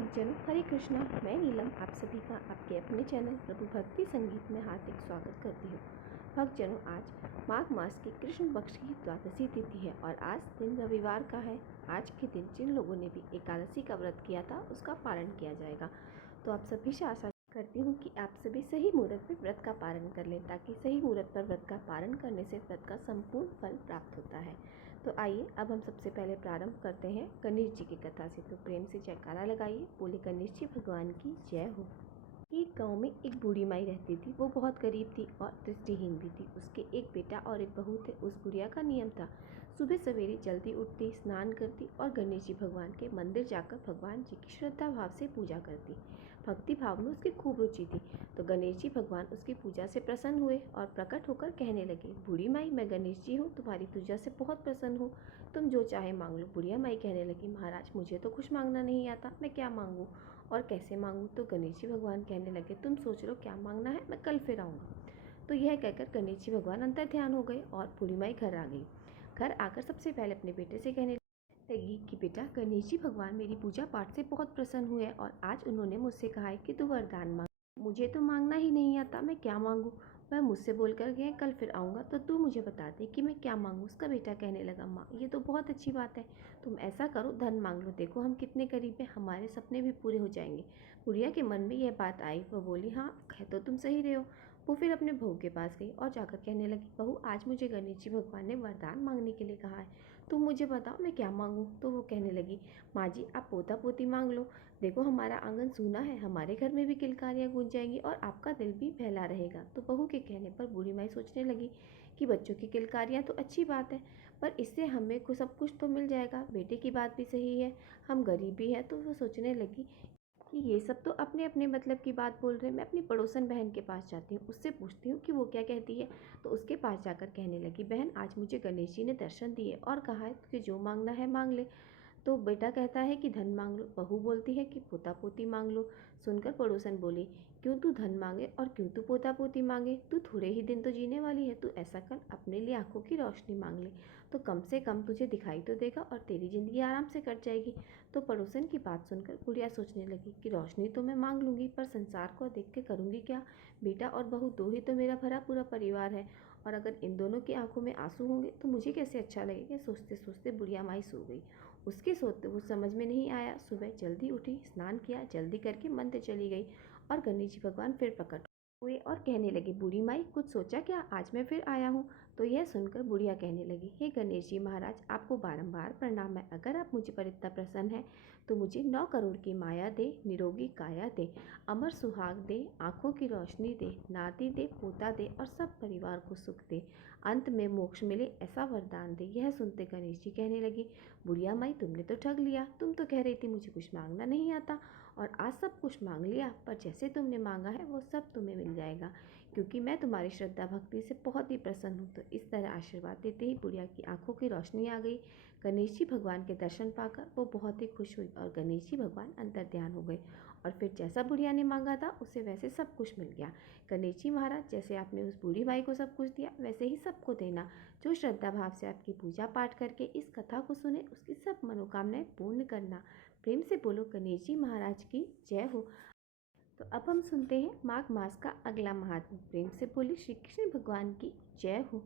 भक्तजनों, हरे कृष्णा। मैं नीलम आप सभी का आपके अपने चैनल प्रभु भक्ति संगीत में हार्दिक स्वागत करती हूँ। भक्तजनों, आज माघ मास की कृष्ण पक्ष की द्वादशी तिथि है और आज दिन रविवार का है। आज के दिन जिन लोगों ने भी एकादशी का व्रत किया था उसका पालन किया जाएगा। तो आप सभी से आशा करती हूँ कि आप सभी सही मुहूर्त में व्रत का पालन कर लें, ताकि सही मुहूर्त पर व्रत का पालन करने से व्रत का संपूर्ण फल प्राप्त होता है। तो आइए अब हम सबसे पहले प्रारंभ करते हैं गणेश जी की कथा से। तो प्रेम से जयकारा लगाइए, बोले गणेश जी भगवान की जय हो। एक गांव में एक बूढ़ी माई रहती थी। वो बहुत गरीब थी और दृष्टिहीन भी थी। उसके एक बेटा और एक बहू थे। उस बुढ़िया का नियम था, सुबह सवेरे जल्दी उठती, स्नान करती और गणेश जी भगवान के मंदिर जाकर भगवान जी की श्रद्धा भाव से पूजा करती। भक्ति भाव में उसकी खूब रुचि थी। तो गणेश जी भगवान उसकी पूजा से प्रसन्न हुए और प्रकट होकर कहने लगे, बूढ़ी माई, मैं गणेश जी हूँ, तुम्हारी पूजा से बहुत प्रसन्न हूँ, तुम जो चाहे मांग लो। बुढ़िया माई कहने लगी, महाराज मुझे तो कुछ मांगना नहीं आता, मैं क्या मांगूँ और कैसे मांगूँ। तो गणेश जी भगवान कहने लगे, तुम सोच लो क्या मांगना है, मैं कल फिर आऊँगा। तो यह कहकर गणेश जी भगवान अंतर ध्यान हो गए और बूढ़ी माई घर आ गई। घर आकर सबसे पहले अपने बेटे से कहने लगी कि बेटा, गणेश जी भगवान मेरी पूजा पाठ से बहुत प्रसन्न हुए और आज उन्होंने मुझसे कहा है कि तू वरदान मांग। मुझे तो मांगना ही नहीं आता, मैं क्या मांगूँ। वह मुझसे बोल कर गए कल फिर आऊँगा, तो तू मुझे बता दे कि मैं क्या मांगूँ। उसका बेटा कहने लगा, माँ ये तो बहुत अच्छी बात है, तुम ऐसा करो धन मांग लो, देखो हम कितने गरीब हैं, हमारे सपने भी पूरे हो जाएंगे। बुढ़िया के मन में यह बात आई। वह बोली, हाँ कह तो तुम सही रहे हो। वो फिर अपने बहू के पास गई और जाकर कहने लगी, बहू आज मुझे गणेश जी भगवान ने वरदान मांगने के लिए कहा है, तुम मुझे बताओ मैं क्या मांगूँ। तो वो कहने लगी, माँ जी आप पोता पोती मांग लो, देखो हमारा आंगन सूना है, हमारे घर में भी किलकारियाँ गूंज जाएंगी और आपका दिल भी बहला रहेगा। तो बहू के कहने पर बूढ़ी माई सोचने लगी कि बच्चों की किलकारियाँ तो अच्छी बात है, पर इससे हमें को सब कुछ तो मिल जाएगा। बेटे की बात भी सही है, हम गरीब भी हैं। तो वो सोचने लगी कि ये सब तो अपने अपने मतलब की बात बोल रहे हैं। मैं अपनी पड़ोसन बहन के पास जाती हूँ, उससे पूछती हूँ कि वो क्या कहती है। तो उसके पास जाकर कहने लगी, बहन आज मुझे गणेश जी ने दर्शन दिए और कहा है तुझे जो मांगना है मांग ले। तो बेटा कहता है कि धन मांग लो, बहू बोलती है कि पोता पोती मांग लो। सुनकर पड़ोसन बोली, क्यों तू धन मांगे और क्यों तू पोता पोती मांगे, तू थोड़े ही दिन तो जीने वाली है, तू ऐसा कर अपने लिए आंखों की रोशनी मांग ले, तो कम से कम तुझे दिखाई तो देगा और तेरी जिंदगी आराम से कट जाएगी। तो पड़ोसन की बात सुनकर गुड़िया सोचने लगी कि रोशनी तो मैं मांग लूंगी, पर संसार को देख के करूंगी क्या। बेटा और बहू दो ही तो मेरा भरा पूरा परिवार है, और अगर इन दोनों की आंखों में आंसू होंगे तो मुझे कैसे अच्छा लगेगा। सोचते सोचते बुढ़िया माई सो गई। उसके सोते वो समझ में नहीं आया। सुबह जल्दी उठी, स्नान किया, जल्दी करके मंदिर चली गई और गणेश जी भगवान फिर प्रकट हुए और कहने लगे, बूढ़ी माई कुछ सोचा क्या, आज मैं फिर आया हूँ। तो यह सुनकर बुढ़िया कहने लगी, हे गणेश जी महाराज, आपको बारंबार प्रणाम है। अगर आप मुझ पर इतना प्रसन्न हैं तो मुझे 9 करोड़ की माया दे, निरोगी काया दे, अमर सुहाग दे, आंखों की रोशनी दे, नाती दे, पोता दे और सब परिवार को सुख दे, अंत में मोक्ष मिले ऐसा वरदान दे। यह सुनते गणेश जी कहने लगी, बुढ़िया माई तुमने तो ठग लिया, तुम तो कह रही थी मुझे कुछ मांगना नहीं आता और आज सब कुछ मांग लिया, पर जैसे तुमने मांगा है वो सब तुम्हें मिल जाएगा, क्योंकि मैं तुम्हारी श्रद्धा भक्ति से बहुत ही प्रसन्न हूँ। तो इस तरह आशीर्वाद देते ही बुढ़िया की आंखों की रोशनी आ गई। गणेश जी भगवान के दर्शन पाकर वो बहुत ही खुश हुई और गणेश जी भगवान अंतर ध्यान हो गए और फिर जैसा बुढ़िया ने मांगा था उसे वैसे सब कुछ मिल गया। गणेश जी महाराज, जैसे आपने उस बूढ़ी माई को सब कुछ दिया वैसे ही सबको देना। जो श्रद्धा भाव से आपकी पूजा पाठ करके इस कथा को सुने उसकी सब मनोकामनाएं पूर्ण करना। प्रेम से बोलो गणेश जी महाराज की जय हो। तो अब हम सुनते हैं माघ मास का अगला महात्म्य। प्रेम से बोले श्री कृष्ण भगवान की जय हो।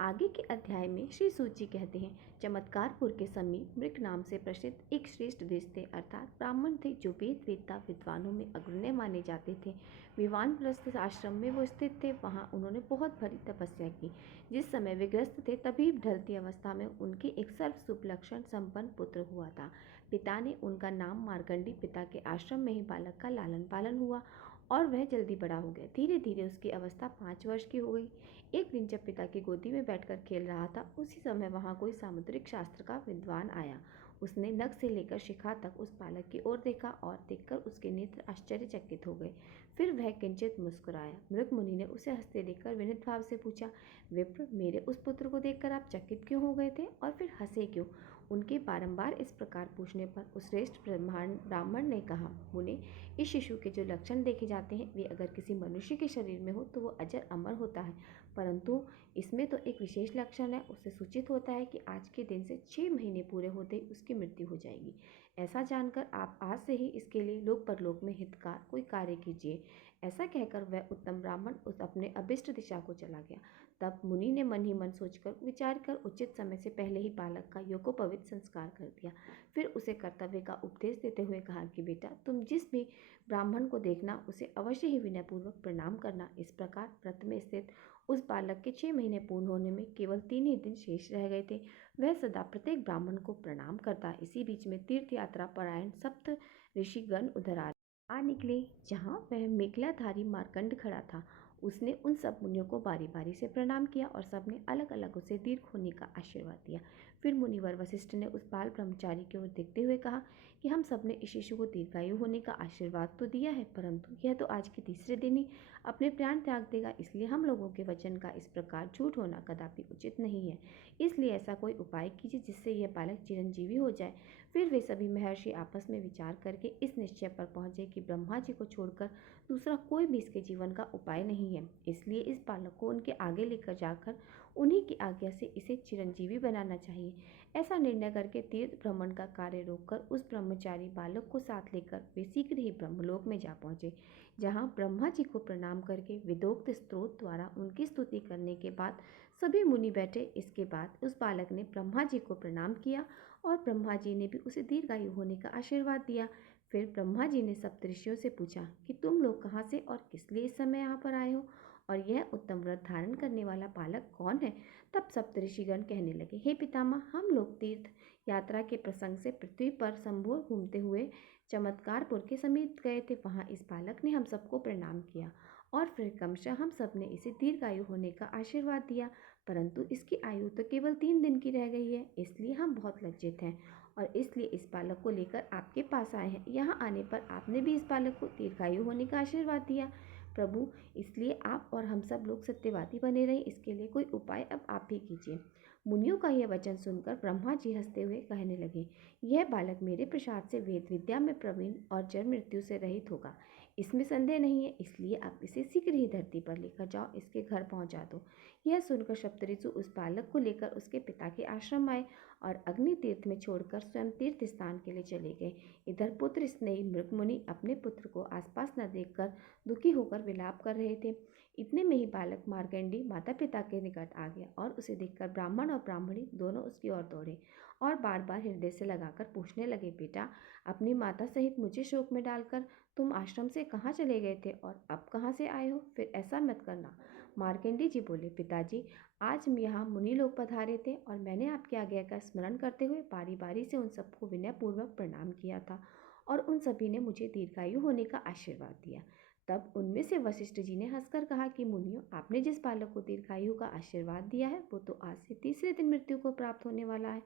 आगे के अध्याय में श्री सूत जी कहते हैं, चमत्कारपुर के समीप मृग नाम से प्रसिद्ध एक श्रेष्ठ देश थे, अर्थात ब्राह्मण थे जो वेद वेत्ता विद्वानों में अग्रण्य माने जाते थे। विवानप्रस्थ आश्रम में वो स्थित थे। वहाँ उन्होंने बहुत भरी तपस्या की। जिस समय वे ग्रस्त थे तभी ढलती अवस्था में उनके एक सर्व सुलक्षण संपन्न पुत्र हुआ था। पिता ने उनका नाम मार्कंडी, पिता के आश्रम में ही बालक का लालन पालन हुआ और वह जल्दी बड़ा हो गया। धीरे धीरे उसकी अवस्था 5 वर्ष की हो गई। एक दिन जब पिता की गोदी में बैठकर खेल रहा था, उसी समय वहाँ कोई सामुद्रिक शास्त्र का विद्वान आया। उसने नख से लेकर शिखा तक उस बालक की ओर देखा और देखकर उसके नेत्र आश्चर्यचकित हो गए। फिर वह किंचित मुस्कुराया। मृग मुनि ने उसे हंसते देखकर विनीत भाव से पूछा, विप्र, मेरे उस पुत्र को देखकर आप चकित क्यों हो गए थे और फिर हंसे क्यों। उनके बारंबार इस प्रकार पूछने पर उस श्रेष्ठ ब्राह्मण ने कहा, मुने, इस शिशु के जो लक्षण देखे जाते हैं वे अगर किसी मनुष्य के शरीर में हो तो वो अजर अमर होता है, परंतु इसमें तो एक विशेष लक्षण है। उससे सूचित होता है कि आज के दिन से 6 महीने पूरे होते ही उसकी मृत्यु हो जाएगी। ऐसा जानकर आप आज से ही इसके लिए लोक परलोक में हितकार कोई कार्य कीजिए। ऐसा कहकर वह उत्तम ब्राह्मण उस अपने अभिष्ट दिशा को चला गया। तब मुनि ने मन ही मन सोचकर विचार कर उचित समय से पहले ही बालक का यज्ञोपवीत संस्कार कर दिया। फिर उसे कर्तव्य का उपदेश देते हुए कहा कि बेटा, तुम जिस भी ब्राह्मण को देखना उसे अवश्य ही विनयपूर्वक प्रणाम करना। इस प्रकार व्रत में स्थित उस बालक के 6 महीने पूर्ण होने में केवल 3 ही दिन शेष रह गए थे। वह सदा प्रत्येक ब्राह्मण को प्रणाम करता। इसी बीच में तीर्थ यात्रा परायण सप्त ऋषिगण उधर आ निकले। जहाँ वह मेखलाधारी मार्कंड खड़ा था, उसने उन सब मुनियों को बारी बारी से प्रणाम किया और सबने अलग अलग उसे दीर्घ होने का आशीर्वाद दिया। फिर मुनिवर वशिष्ठ ने उस बाल ब्रह्मचारी की ओर देखते हुए कहा कि हम सब ने इस शिशु को दीर्घायु होने का आशीर्वाद तो दिया है, परंतु यह तो आज के तीसरे दिन ही अपने प्राण त्याग देगा। इसलिए हम लोगों के वचन का इस प्रकार झूठ होना कदापि उचित नहीं है। इसलिए ऐसा कोई उपाय कीजिए जिससे यह बालक चिरंजीवी हो जाए। फिर वे सभी महर्षि आपस में विचार करके इस निश्चय पर पहुंचे कि ब्रह्मा जी को छोड़कर दूसरा कोई भी इसके जीवन का उपाय नहीं है। इसलिए इस बालक को उनके आगे लेकर जाकर उन्हीं की आज्ञा से इसे चिरंजीवी बनाना चाहिए। ऐसा निर्णय करके तीर्थ भ्रमण का कार्य रोककर उस ब्रह्मचारी बालक को साथ लेकर वे शीघ्र ही ब्रह्मलोक में जा पहुंचे, जहां ब्रह्मा जी को प्रणाम करके वेदोक्त स्तोत्र द्वारा उनकी स्तुति करने के बाद सभी मुनि बैठे। इसके बाद उस बालक ने ब्रह्मा जी को प्रणाम किया और ब्रह्मा जी ने भी उसे दीर्घायु होने का आशीर्वाद दिया। फिर ब्रह्मा जी ने सप्तऋषियों से पूछा कि तुम लोग कहाँ से और किस लिए इस समय यहाँ पर आए हो, और यह उत्तम व्रत धारण करने वाला बालक कौन है। तब सप्तऋषिगण कहने लगे, हे पितामह, हम लोग तीर्थ यात्रा के प्रसंग से पृथ्वी पर संभोर घूमते हुए चमत्कारपुर के समीप गए थे। वहाँ इस बालक ने हम सबको प्रणाम किया और फिर क्रमशः हम सब ने इसे दीर्घायु होने का आशीर्वाद दिया, परंतु इसकी आयु तो केवल 3 दिन की रह गई है। इसलिए हम बहुत लज्जित हैं और इसलिए इस बालक को लेकर आपके पास आए हैं। यहाँ आने पर आपने भी इस बालक को दीर्घायु होने का आशीर्वाद दिया प्रभु, इसलिए आप और हम सब लोग सत्यवादी बने रहें। इसके लिए कोई उपाय अब आप ही कीजिए। मुनियों का यह वचन सुनकर ब्रह्मा जी हंसते हुए कहने लगे, यह बालक मेरे प्रसाद से वेद विद्या में प्रवीण और जन्म मृत्यु से रहित होगा, इसमें संदेह नहीं है। इसलिए आप इसे शीघ्र ही धरती पर लेकर जाओ, इसके घर पहुंचा दो। यह सुनकर सप्तऋषि उस बालक को लेकर उसके पिता के आश्रम आए और अग्नि तीर्थ में छोड़कर स्वयं तीर्थ स्थान के लिए चले गए। इधर पुत्र स्नेही मृगमुनि अपने पुत्र को आसपास न देखकर दुखी होकर विलाप कर रहे थे। इतने में ही बालक मार्कंडी माता पिता के निकट आ गया और उसे देखकर ब्राह्मण और ब्राह्मणी दोनों उसकी ओर दौड़े और बार बार हृदय से लगाकर पूछने लगे, बेटा, अपनी माता सहित मुझे शोक में डालकर तुम आश्रम से कहाँ चले गए थे और अब कहाँ से आए हो? फिर ऐसा मत करना। मार्कंडी जी बोले, पिताजी, आज यहाँ मुनि लोग पधारे थे और मैंने आपकी आज्ञा का स्मरण करते हुए बारी बारी से उन सबको विनयपूर्वक प्रणाम किया था और उन सभी ने मुझे दीर्घायु होने का आशीर्वाद दिया। तब उनमें से वशिष्ठ जी ने हंसकर कहा कि मुनियों, आपने जिस बालक को दीर्घायु का आशीर्वाद दिया है वो तो आज से तीसरे दिन मृत्यु को प्राप्त होने वाला है।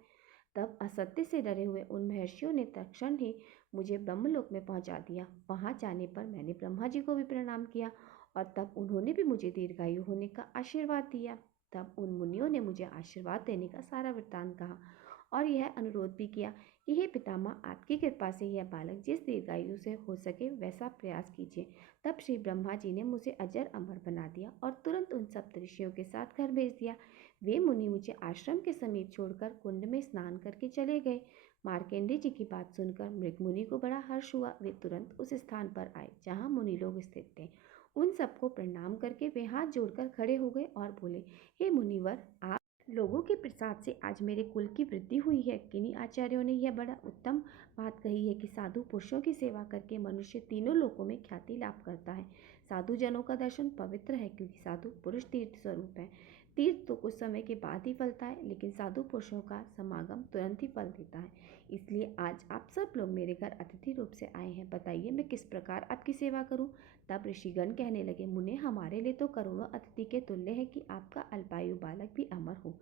तब असत्य से डरे हुए उन महर्षियों ने तत्क्षण ही मुझे ब्रह्मलोक में पहुंचा दिया। वहां जाने पर मैंने ब्रह्मा जी को भी प्रणाम किया और तब उन्होंने भी मुझे दीर्घायु होने का आशीर्वाद दिया। तब उन मुनियों ने मुझे आशीर्वाद देने का सारा वृत्तांत कहा और यह अनुरोध भी किया कि हे पितामह, आपकी कृपा से यह बालक जिस दीर्घायु से हो सके वैसा प्रयास कीजिए। तब श्री ब्रह्मा जी ने मुझे अजर अमर बना दिया और तुरंत उन सप्तऋषियों के साथ घर भेज दिया। वे मुनि मुझे आश्रम के समीप छोड़कर कुंड में स्नान करके चले गए। मार्कंडेय जी की बात सुनकर मृगमुनि को बड़ा हर्ष हुआ। वे तुरंत उस स्थान पर आए जहाँ मुनि लोग स्थित थे। उन सबको प्रणाम करके वे हाथ जोड़कर खड़े हो गए और बोले, हे मुनिवर, आप लोगों के प्रसाद से आज मेरे कुल की वृद्धि हुई है। किन्हीं आचार्यों ने यह बड़ा उत्तम बात कही है कि साधु पुरुषों की सेवा करके मनुष्य तीनों लोकों में ख्याति लाभ करता है। साधु जनों का दर्शन पवित्र है क्योंकि साधु पुरुष तीर्थ स्वरूप है। तीर्थ तो कुछ समय के बाद ही फलता है, लेकिन साधु पुरुषों का समागम तुरंत ही फल देता है। इसलिए आज आप सब लोग मेरे घर अतिथि रूप से आए हैं। बताइए मैं किस प्रकार आपकी सेवा करूं? तब ऋषिगण कहने लगे, मुने, हमारे लिए तो करोड़ों अतिथि के तुल्य है कि आपका अल्पायु बालक भी अमर हो।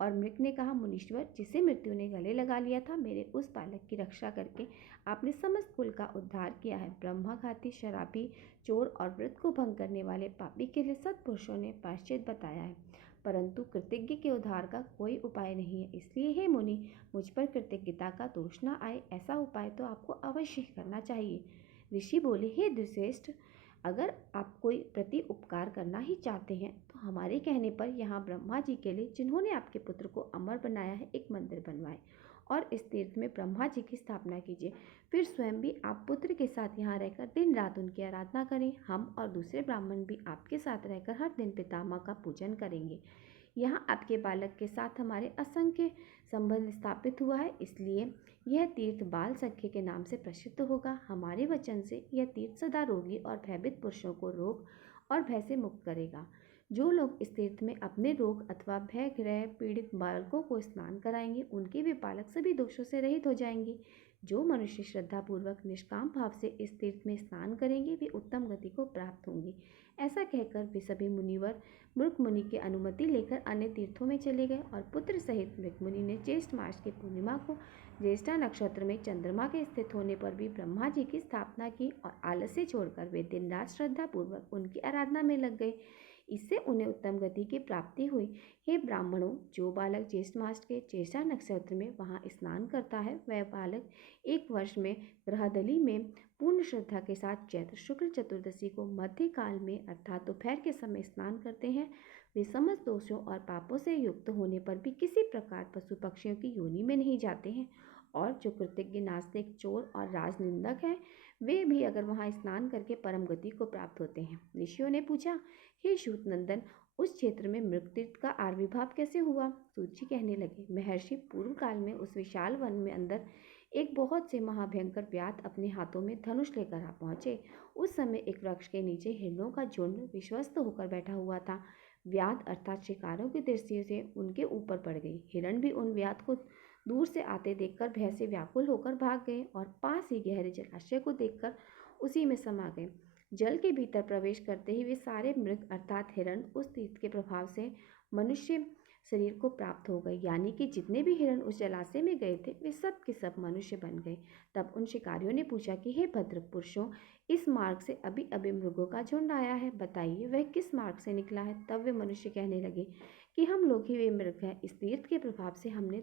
और मृग ने कहा, मुनीश्वर, जिसे मृत्यु ने गले लगा लिया था, मेरे उस बालक की रक्षा करके आपने समस्त कुल का उद्धार किया है। ब्रह्मघाती, शराबी, चोर और व्रत को भंग करने वाले पापी के लिए सत्पुरुषों ने प्रायश्चित बताया है, परंतु कृतज्ञ के उद्धार का कोई उपाय नहीं है। इसलिए हे मुनि, मुझ पर कृतज्ञता का दोष न आए, ऐसा उपाय तो आपको अवश्य करना चाहिए। ऋषि बोले, हे द्विश्रेष्ठ, अगर आप कोई प्रति उपकार करना ही चाहते हैं तो हमारे कहने पर यहाँ ब्रह्मा जी के लिए, जिन्होंने आपके पुत्र को अमर बनाया है, एक मंदिर बनवाएं और इस तीर्थ में ब्रह्मा जी की स्थापना कीजिए। फिर स्वयं भी आप पुत्र के साथ यहाँ रहकर दिन रात उनकी आराधना करें। हम और दूसरे ब्राह्मण भी आपके साथ रहकर हर दिन पितामह का पूजन करेंगे। यहाँ आपके बालक के साथ हमारे असंख्य संबंध स्थापित हुआ है, इसलिए यह तीर्थ बाल सख्य के नाम से प्रसिद्ध होगा। हमारे वचन से यह तीर्थ सदा रोगी और भयभीत पुरुषों को रोग और भय से मुक्त करेगा। जो लोग इस तीर्थ में अपने रोग अथवा भय ग्रह पीड़ित बालकों को स्नान कराएंगे, उनके भी बालक सभी दोषों से रहित हो जाएंगे। जो मनुष्य श्रद्धापूर्वक निष्काम भाव से इस तीर्थ में स्नान करेंगे, वे उत्तम गति को प्राप्त होंगे। ऐसा कहकर वे सभी मुनिवर मृग मुनि की अनुमति लेकर अन्य तीर्थों में चले गए और पुत्र सहित मृग मुनि ने ज्येष्ठ मास की पूर्णिमा को ज्येष्ठा नक्षत्र में चंद्रमा के स्थित होने पर भी ब्रह्मा जी की स्थापना की और आलस्य छोड़कर वे दिन रात श्रद्धा पूर्वक उनकी आराधना में लग गए। इससे उन्हें उत्तम गति की प्राप्ति हुई। हे ब्राह्मणों, जो बालक ज्येष्ठ मास के ज्येष्ठा नक्षत्र में वहाँ स्नान करता है, वह बालक 1 वर्ष में ग्रहदली में पूर्ण श्रद्धा के साथ चैत्र शुक्ल चतुर्दशी को मध्य काल में अर्थात दोपहर के समय स्नान करते हैं। वे समस्त दोषों और पापों से युक्त होने पर भी किसी प्रकार पशु पक्षियों की योनि में नहीं जाते हैं। और जो कृतज्ञ नास्तिक चोर और राजनिंदक हैं, वे भी अगर वहाँ स्नान करके परम गति को प्राप्त होते हैं। ऋषियों ने पूछा, हे सूत नंदन, उस क्षेत्र में मृगतीर्थ का आविर्भाव कैसे हुआ? सूत जी कहने लगे, महर्षि, पूर्व काल में उस विशाल वन में अंदर एक बहुत से महाभयंकर व्याध अपने हाथों में धनुष लेकर आ पहुंचे। उस समय एक वृक्ष के नीचे हिरणों का झुंड विश्वस्त होकर बैठा हुआ था। व्याध अर्थात शिकारों की दृष्टि से उनके ऊपर पड़ गई। हिरण भी उन व्याध को दूर से आते देखकर भय से व्याकुल होकर भाग गए और पास ही गहरे जलाशय को देखकर उसी में समा गए। जल के भीतर प्रवेश करते ही वे सारे मृग अर्थात हिरण उस तीर्थ के प्रभाव से मनुष्य शरीर को प्राप्त हो गए। यानी कि जितने भी हिरण उस जलाशय में गए थे, वे सब के सब मनुष्य बन गए। तब उन शिकारियों ने पूछा कि हे भद्र पुरुषों, इस मार्ग से अभी अभी मृगों का झुंड आया है, बताइए वह किस मार्ग से निकला है? तब वे मनुष्य कहने लगे कि हम लोग ही वे मृग हैं। इस तीर्थ के प्रभाव से हमने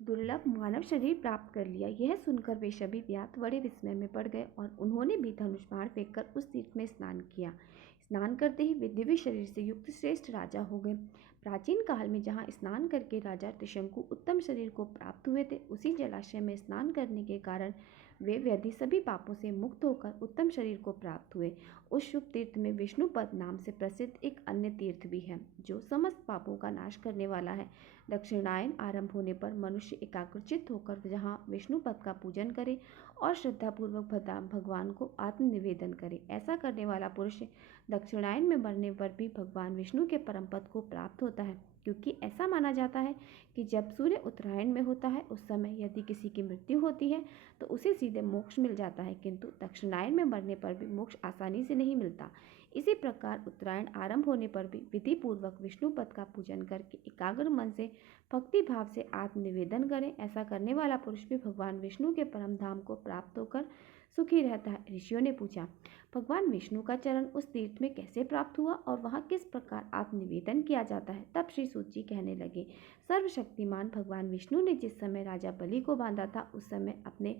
दुर्लभ मानव शरीर प्राप्त कर लिया। यह सुनकर वे सभी व्याध बड़े विस्मय में पड़ गए और उन्होंने भी धनुष बाण फेंककर उस तीर्थ में स्नान किया। स्नान करते ही वे दिव्य शरीर से युक्त श्रेष्ठ राजा हो गए। प्राचीन काल में जहाँ स्नान करके राजा त्रिशंकु उत्तम शरीर को प्राप्त हुए थे, उसी जलाशय में स्नान करने के कारण वे व्यधि सभी पापों से मुक्त होकर उत्तम शरीर को प्राप्त हुए। उस शुभ तीर्थ में विष्णुपद नाम से प्रसिद्ध एक अन्य तीर्थ भी है, जो समस्त पापों का नाश करने वाला है। दक्षिणायन आरंभ होने पर मनुष्य एकाग्रचित्त होकर जहाँ विष्णुपद का पूजन करे और श्रद्धापूर्वक भगवान को आत्मनिवेदन करे। ऐसा करने वाला पुरुष दक्षिणायन में मरने पर भी भगवान विष्णु के परम पद को प्राप्त होता है, क्योंकि ऐसा माना जाता है कि जब सूर्य उत्तरायण में होता है, उस समय यदि किसी की मृत्यु होती है तो उसे सीधे मोक्ष मिल जाता है, किंतु दक्षिणायन में मरने पर भी मोक्ष आसानी से नहीं मिलता। इसी प्रकार उत्तरायण आरंभ होने पर भी विधि पूर्वक विष्णु पद का पूजन करके एकाग्र मन से भक्ति भाव से आत्मनिवेदन करें। ऐसा करने वाला पुरुष भी भगवान विष्णु के परम धाम को प्राप्त होकर सुखी रहता है। ऋषियों ने पूछा, भगवान विष्णु का चरण उस तीर्थ में कैसे प्राप्त हुआ और वहाँ किस प्रकार आत्मनिवेदन किया जाता है? तब श्री सूत जी कहने लगे, सर्वशक्तिमान भगवान विष्णु ने जिस समय राजा बलि को बांधा था, उस समय अपने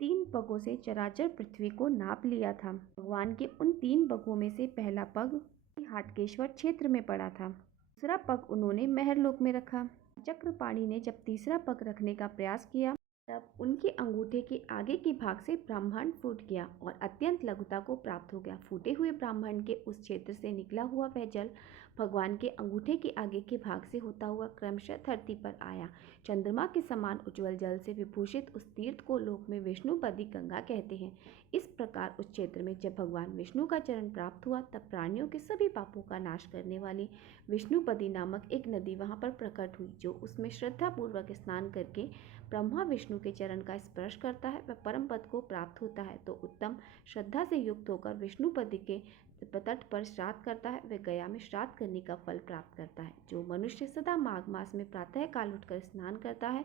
3 पगों से चराचर पृथ्वी को नाप लिया था। भगवान के उन 3 पगों में से पहला पग हाटकेश्वर क्षेत्र में पड़ा था, दूसरा पग उन्होंने महरलोक में रखा। चक्रपाणि ने जब तीसरा पग रखने का प्रयास किया, तब उनके अंगूठे के आगे के भाग से ब्रह्मांड फूट गया और अत्यंत लघुता को प्राप्त हो गया। फूटे हुए ब्रह्मांड के उस क्षेत्र से निकला हुआ वह जल भगवान के अंगूठे के आगे के भाग से होता हुआ क्रमशः धरती पर आया। चंद्रमा के समान उज्ज्वल जल से विभूषित उस तीर्थ को लोक में विष्णुपदी गंगा कहते हैं। इस प्रकार उस क्षेत्र में जब भगवान विष्णु का चरण प्राप्त हुआ, तब प्राणियों के सभी पापों का नाश करने वाली विष्णुपदी नामक एक नदी वहाँ पर प्रकट हुई। जो उसमें श्रद्धापूर्वक स्नान करके ब्रह्मा विष्णु के चरण का स्पर्श करता है, वह परम पद को प्राप्त होता है। तो उत्तम श्रद्धा से युक्त होकर विष्णुपदी के तट पर श्राद्ध करता है, वह गया में श्राद्ध करने का फल प्राप्त करता है। जो मनुष्य सदा माघ मास में प्रातः काल उठकर स्नान करता है,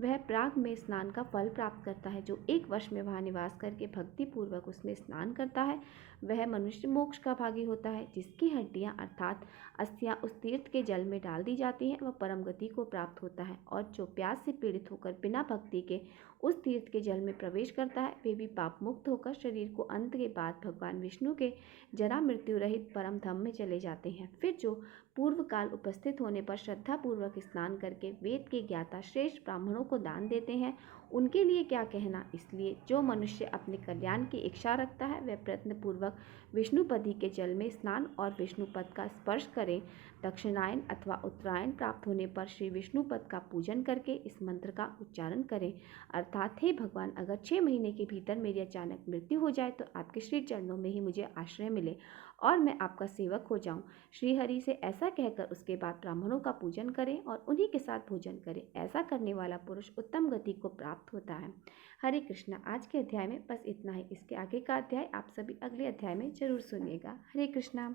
वह प्राग में स्नान का फल प्राप्त करता है। जो 1 वर्ष में वहाँ निवास करके भक्ति पूर्वक उसमें स्नान करता है, वह मनुष्य मोक्ष का भागी होता है। जिसकी हड्डियाँ अर्थात अस्थियाँ उस तीर्थ के जल में डाल दी जाती हैं, वह परम गति को प्राप्त होता है। और जो प्यास से पीड़ित होकर बिना भक्ति के उस तीर्थ के जल में प्रवेश करता है वे भी पाप मुक्त होकर शरीर को अंत के बाद भगवान विष्णु के जरा मृत्यु रहित परम धाम में चले जाते हैं। फिर जो पूर्व काल उपस्थित होने पर श्रद्धा पूर्वक स्नान करके वेद के ज्ञाता श्रेष्ठ ब्राह्मणों को दान देते हैं, उनके लिए क्या कहना। इसलिए जो मनुष्य अपने कल्याण की इच्छा रखता है वह प्रयत्न पूर्वक विष्णुपदी के जल में स्नान और विष्णुपद का स्पर्श करें। दक्षिणायन अथवा उत्तरायण प्राप्त होने पर श्री विष्णुपद का पूजन करके इस मंत्र का उच्चारण करें, अर्थात हे भगवान, अगर 6 महीने के भीतर मेरी अचानक मृत्यु हो जाए तो आपके श्री चरणों में ही मुझे आश्रय मिले और मैं आपका सेवक हो जाऊं। श्री हरि से ऐसा कहकर उसके बाद ब्राह्मणों का पूजन करें और उन्हीं के साथ भोजन करें। ऐसा करने वाला पुरुष उत्तम गति को प्राप्त होता है। हरे कृष्णा। आज के अध्याय में बस इतना ही। इसके आगे का अध्याय आप सभी अगले अध्याय में जरूर सुनिएगा। हरे कृष्णा।